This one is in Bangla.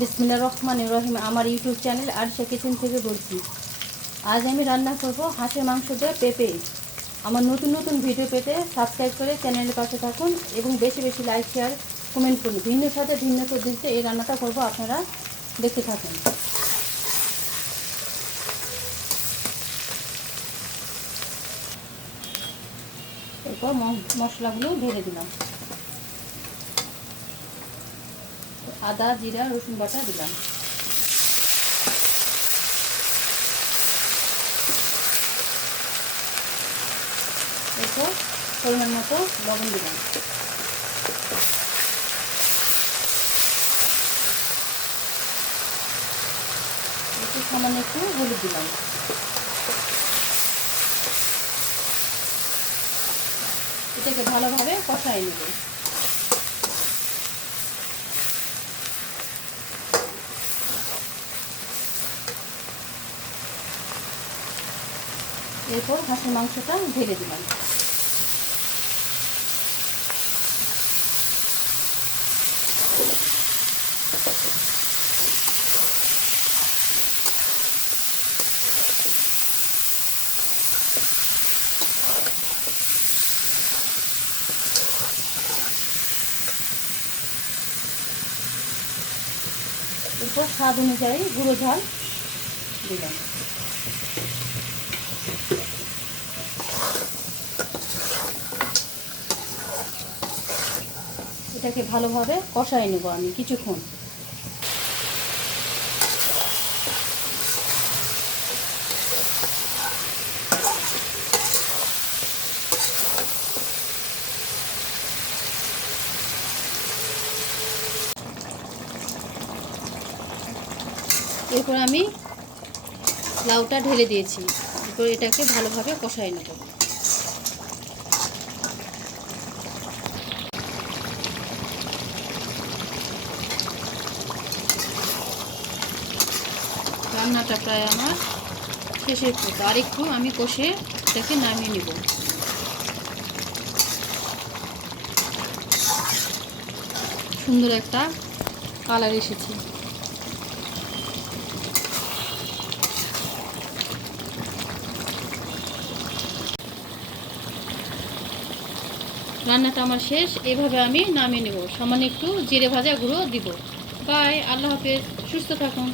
বিসমিল্লাহির রহমানির রহিম। আমার ইউটিউব চ্যানেল আরশা কিচেন থেকে বলছি। আজ আমি রান্না করব হাঁসের মাংস দিয়ে পেঁপে। আমার নতুন নতুন ভিডিও পেতে সাবস্ক্রাইব করে চ্যানেলের পাশে থাকুন এবং বেশি বেশি লাইক শেয়ার কমেন্ট করুন। ভিন্ন সাথে ভিন্ন পদ্ধতিতে এই রান্নাটা করব, আপনারা দেখতে থাকুন। এরপর মশলাগুলো ঢেলে দিলাম। আদা, জিরা, রসুন বাটা দিলাম। এরপর পরিমাণ মতো লবণ দিলাম। একটু সামান্য একটু হলুদ দিলাম। এটাকে ভালোভাবে কষাই নেব। এরপর হাঁসের মাংসটা ঢেলে দিলাম। এরপর স্বাদ অনুযায়ী গুঁড়ো ঝাল দিলাম। এটাকে ভালোভাবে কষাই নেব আমি কিছুক্ষণ। এরপর আমি লাউটা ঢেলে দিয়েছি। এরপর এটাকে ভালোভাবে কষাই নেব। রান্নাটা প্রায় আমার শেষের পথে, আর একটু আমি কষে এটাকে নামিয়ে নেব। সুন্দর একটা কালার এসেছে। রান্নাটা আমার শেষ। এইভাবে আমি নামিয়ে নেব। সামান্য একটু জিরে ভাজা গুঁড়ো দিব। বাই, আল্লাহ হাফেজ, সুস্থ থাকুন।